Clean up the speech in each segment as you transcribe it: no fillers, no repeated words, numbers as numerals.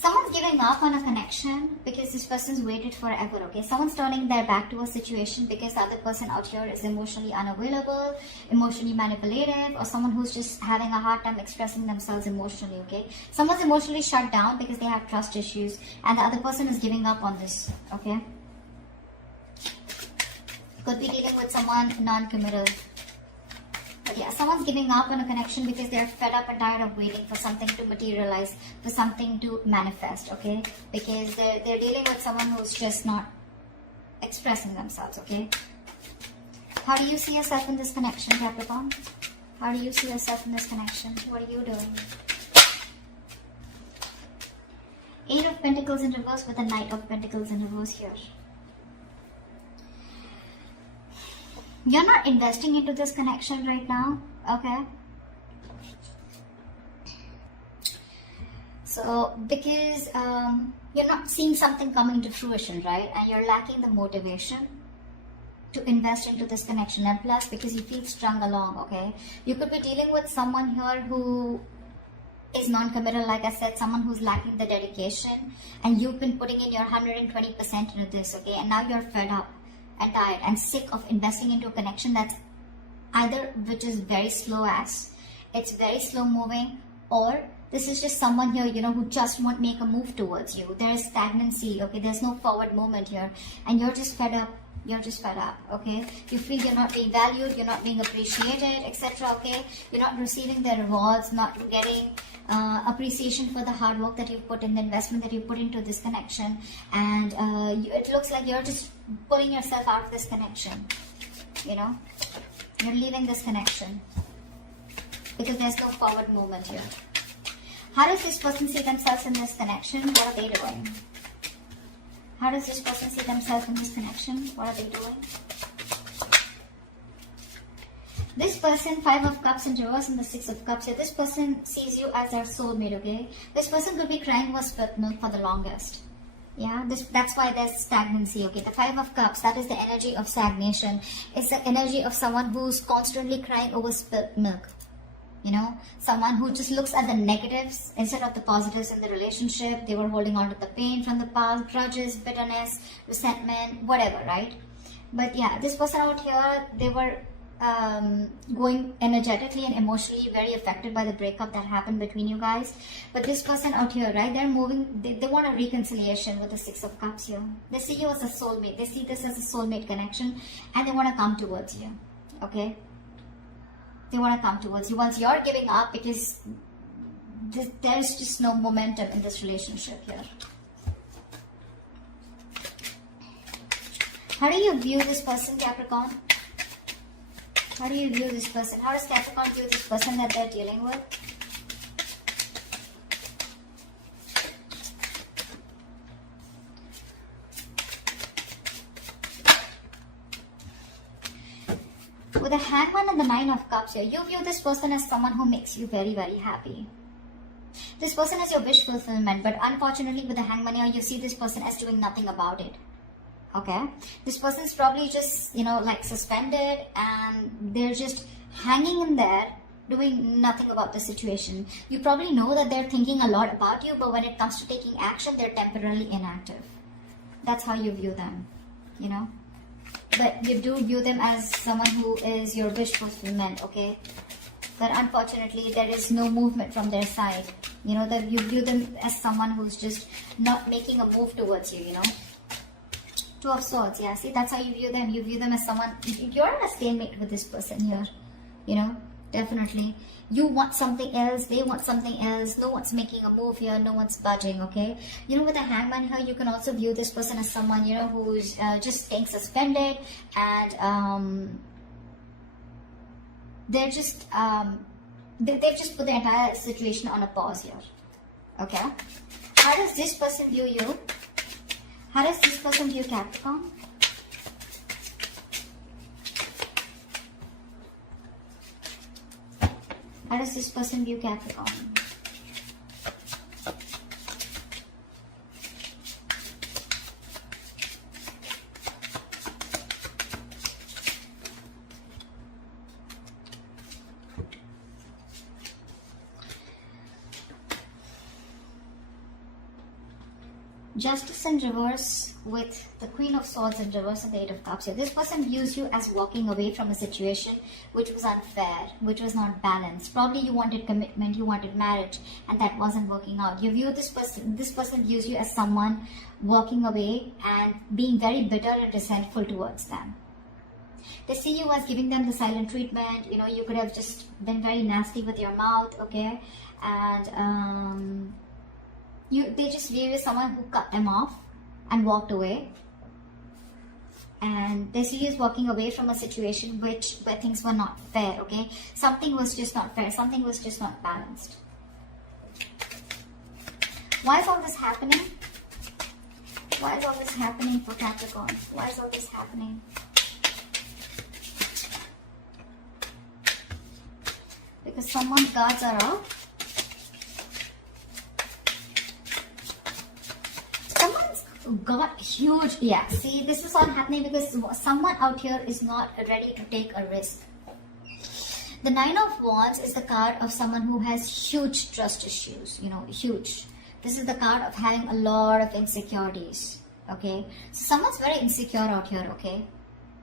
Someone's giving up on a connection because this person's waited forever, okay? Someone's turning their back to a situation because the other person out here is emotionally unavailable, emotionally manipulative, or someone who's just having a hard time expressing themselves emotionally, okay? Someone's emotionally shut down because they have trust issues, and the other person is giving up on this, okay? Could be dealing with someone non-committal. But yeah, someone's giving up on a connection because they're fed up and tired of waiting for something to materialize, for something to manifest, okay? Because they're dealing with someone who's just not expressing themselves, okay? How do you see yourself in this connection, Capricorn? How do you see yourself in this connection? What are you doing? Eight of Pentacles in reverse with a Knight of Pentacles in reverse here. You're not investing into this connection right now, okay? So, because you're not seeing something coming to fruition, right? And you're lacking the motivation to invest into this connection. And plus, because you feel strung along, okay? You could be dealing with someone here who is non-committal, like I said, someone who's lacking the dedication. And you've been putting in your 120% into this, okay? And now you're fed up and tired and sick of investing into a connection that's either which is very slow as, it's very slow moving, or this is just someone here, you know, who just won't make a move towards you. There is stagnancy, okay? There's no forward movement here, and you're just fed up. You're just fed up, okay? You feel you're not being valued, you're not being appreciated, etc., okay? You're not receiving the rewards, not getting appreciation for the hard work that you put in, the investment that you put into this connection, and it looks like you're just pulling yourself out of this connection, you know? You're leaving this connection because there's no forward movement here. How does this person see themselves in this connection? What are they doing? How does this person see themselves in this connection? What are they doing? This person, 5 of Cups in reverse and the 6 of Cups here. This person sees you as their soulmate, okay? This person could be crying over spilt milk for the longest. Yeah, that's why there's stagnancy, okay? The 5 of Cups, that is the energy of stagnation. It's the energy of someone who's constantly crying over spilt milk. You know, someone who just looks at the negatives instead of the positives in the relationship. They were holding on to the pain from the past, grudges, bitterness, resentment, whatever, right? But yeah, this person out here, they were going energetically and emotionally very affected by the breakup that happened between you guys. But this person out here, right, they're moving, they want a reconciliation with the 6 of Cups here. They see you as a soulmate. They see this as a soulmate connection, and they want to come towards you, okay? They want to come towards you once you're giving up because there's just no momentum in this relationship here. How do you view this person, Capricorn? How do you view this person? How does Capricorn view this person that they're dealing with? With the Hangman and the 9 of Cups here, you view this person as someone who makes you very, very happy. This person is your wish fulfillment, but unfortunately with the Hangman here, you see this person as doing nothing about it. Okay? This person is probably just, you know, like suspended, and they're just hanging in there, doing nothing about the situation. You probably know that they're thinking a lot about you, but when it comes to taking action, they're temporarily inactive. That's how you view them, you know? But you do view them as someone who is your wish fulfillment, okay? But unfortunately, there is no movement from their side. You know, that you view them as someone who's just not making a move towards you, you know? 2 of Swords, yeah. See, that's how you view them. You view them as someone, you're in a stalemate with this person here, you know? Definitely. You want something else, they want something else. No one's making a move here, no one's budging, okay? You know, with the Hangman here, you can also view this person as someone, you know, who's just staying suspended, and they're just, they've just put the entire situation on a pause here, okay? How does this person view you? How does this person view Capricorn? How does this person view Capricorn? Justice in reverse with the Queen of Swords in reverse and the Eight of Cups here. This person views you as walking away from a situation which was unfair, which was not balanced. Probably you wanted commitment, you wanted marriage, and that wasn't working out. You view this person views you as someone walking away and being very bitter and resentful towards them. They see you as giving them the silent treatment. You know, you could have just been very nasty with your mouth, okay? And they just view you as someone who cut them off and walked away. And they see you as walking away from a situation where things were not fair, okay? Something was just not fair. Something was just not balanced. Why is all this happening? Why is all this happening for Capricorn? Why is all this happening? Because someone's guards are up. Someone's got huge, yeah, see, this is all happening because someone out here is not ready to take a risk. The Nine of Wands is the card of someone who has huge trust issues, you know, huge. This is the card of having a lot of insecurities, okay? So someone's very insecure out here, okay?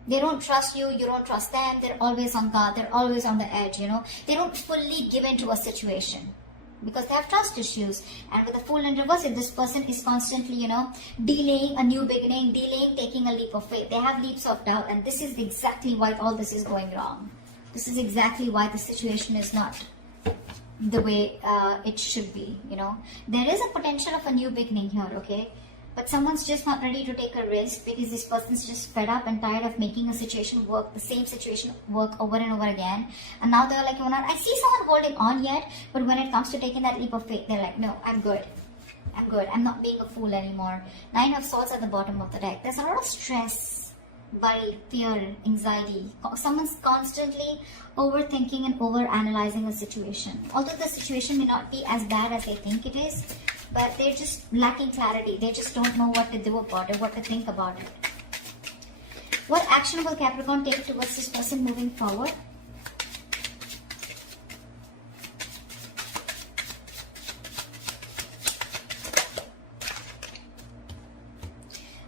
They don't trust you, you don't trust them, they're always on guard, they're always on the edge, you know. They don't fully give into a situation because they have trust issues. And with the Fool in reverse, if this person is constantly, you know, delaying a new beginning, delaying taking a leap of faith. They have leaps of doubt, and this is exactly why all this is going wrong. This is exactly why the situation is not the way it should be, you know. There is a potential of a new beginning here, okay? But someone's just not ready to take a risk because this person's just fed up and tired of making a situation work, the same situation work over and over again. And now they're like, I see someone holding on yet, but when it comes to taking that leap of faith, they're like, no, I'm good. I'm good. I'm not being a fool anymore. Nine of Swords at the bottom of the deck. There's a lot of stress, worry, fear, anxiety. Someone's constantly overthinking and overanalyzing a situation. Although the situation may not be as bad as they think it is, but they're just lacking clarity. They just don't know what to do about it, what to think about it. What action will Capricorn take towards this person moving forward?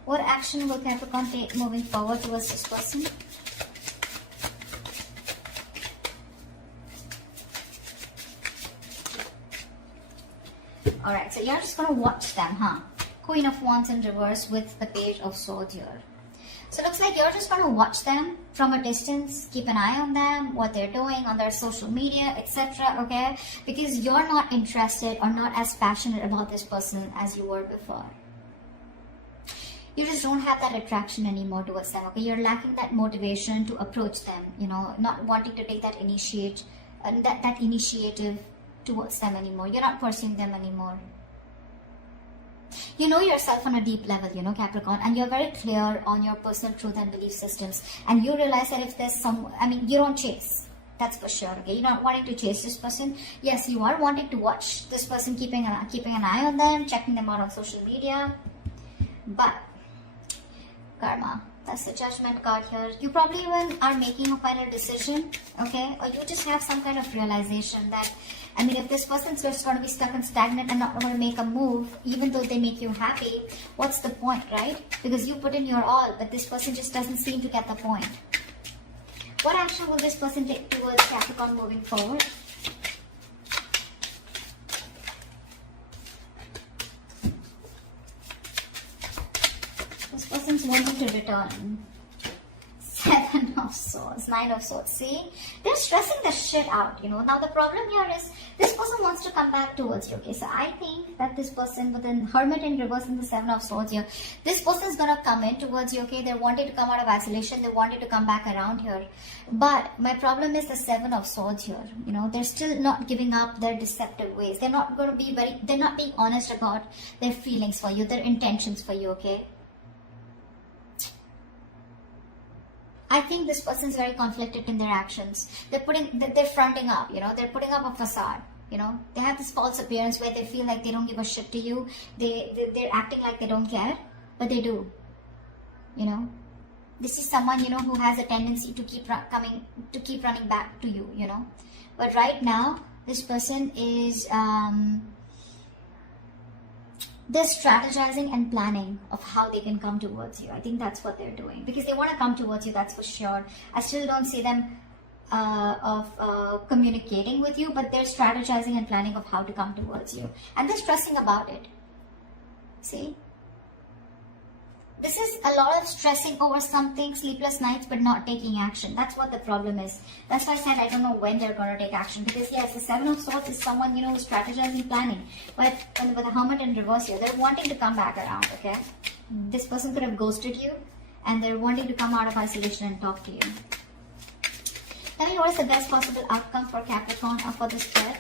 What action will Capricorn take moving forward towards this person? Alright, so you're just going to watch them, huh? Queen of Wands in reverse with the Page of Swords here. So it looks like you're just going to watch them from a distance, keep an eye on them, what they're doing on their social media, etc. Okay? Because you're not interested or not as passionate about this person as you were before. You just don't have that attraction anymore towards them, okay? You're lacking that motivation to approach them, you know, not wanting to take that that initiative towards them anymore. You're not pursuing them anymore. You know yourself on a deep level, you know, Capricorn, and you're very clear on your personal truth and belief systems. And you realize that if there's you don't chase. That's for sure, okay? You're not wanting to chase this person. Yes, you are wanting to watch this person, keeping an eye on them, checking them out on social media. But karma, that's the Judgment card here. You probably even are making a final decision, okay? Or you just have some kind of realization that, if this person's just going to be stuck and stagnant and not going to make a move, even though they make you happy, what's the point, right? Because you put in your all, but this person just doesn't seem to get the point. What action will this person take towards Capricorn moving forward? This person's wanting to return. Seven of Swords, Nine of Swords. See, they're stressing the shit out, you know. Now the problem here is this person wants to come back towards you, okay? So I think that this person with the Hermit in reverse and the Seven of Swords here, this person's gonna come in towards you, okay? They're wanting to come out of isolation, they wanted to come back around here. But my problem is the Seven of Swords here, you know. They're still not giving up their deceptive ways. They're not going to be they're not being honest about their feelings for you, their intentions for you, okay? I think this person's very conflicted in their actions. They're fronting up, you know, they're putting up a facade, you know. They have this false appearance where they feel like they don't give a shit to you. They're acting like they don't care, but they do, you know. This is someone, you know, who has a tendency to keep running back to you, you know. But right now, this person is, they're strategizing and planning of how they can come towards you. I think that's what they're doing, because they want to come towards you, that's for sure. I still don't see them communicating with you, but they're strategizing and planning of how to come towards you, and they're stressing about it. See, this is a lot of stressing over something, sleepless nights, but not taking action. That's what the problem is. That's why I said I don't know when they're going to take action, because yes, the Seven of Swords is someone, you know, who's strategizing, planning, but with the Hermit in reverse here, they're wanting to come back around. Okay, this person could have ghosted you, and they're wanting to come out of isolation and talk to you. Tell me, what is the best possible outcome for Capricorn or for this spread?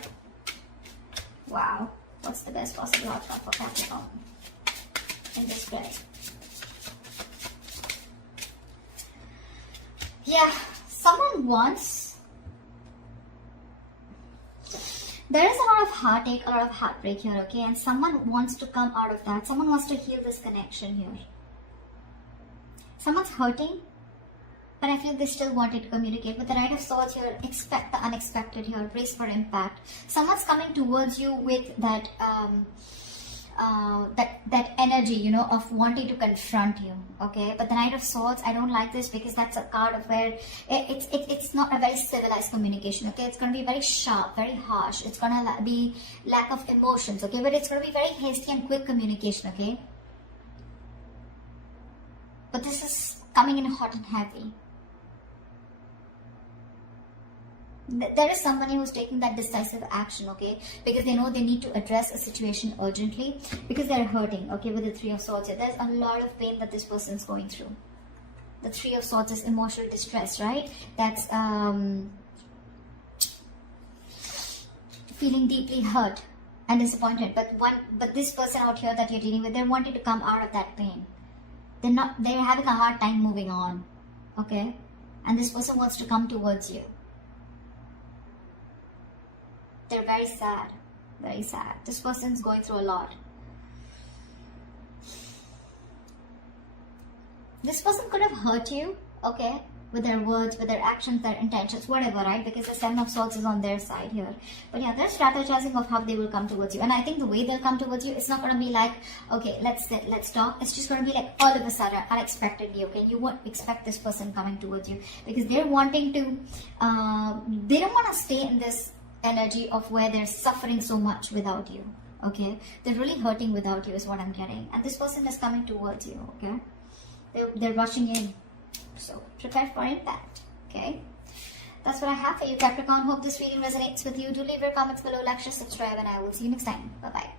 Wow. What's the best possible outcome for Capricorn in this spread? Yeah, someone wants... There is a lot of heartache, a lot of heartbreak here, okay? And someone wants to come out of that. Someone wants to heal this connection here. Someone's hurting, but I feel they still wanted to communicate. With the Knight of Swords here, expect the unexpected here, brace for impact. Someone's coming towards you with that that energy, you know, of wanting to confront you, okay? But the Knight of Swords, I don't like this, because that's a card of where it's not a very civilized communication, okay? It's going to be very sharp, very harsh. It's going to be lack of emotions, okay? But it's going to be very hasty and quick communication, okay? But this is coming in hot and heavy. There is somebody who's taking that decisive action, okay? Because they know they need to address a situation urgently, because they're hurting, okay? With the Three of Swords here, there's a lot of pain that this person's going through. The Three of Swords is emotional distress, right? That's feeling deeply hurt and disappointed. But this person out here that you're dealing with, they're wanting to come out of that pain. They're having a hard time moving on, okay? And this person wants to come towards you. They're very sad, very sad. This person's going through a lot. This person could have hurt you, okay, with their words, with their actions, their intentions, whatever, right? Because the Seven of Swords is on their side here. But yeah, they're strategizing of how they will come towards you. And I think the way they'll come towards you, it's not going to be like, okay, let's sit, let's talk. It's just going to be like all of a sudden, unexpectedly, okay? You won't expect this person coming towards you, because they're wanting to, they don't want to stay in this energy of where they're suffering so much without you, okay? They're really hurting without you is what I'm getting. And this person is coming towards you, okay? They're rushing in. So prepare for impact, okay? That's what I have for you, Capricorn. Hope this reading resonates with you. Do leave your comments below, like, share, subscribe, and I will see you next time. Bye-bye.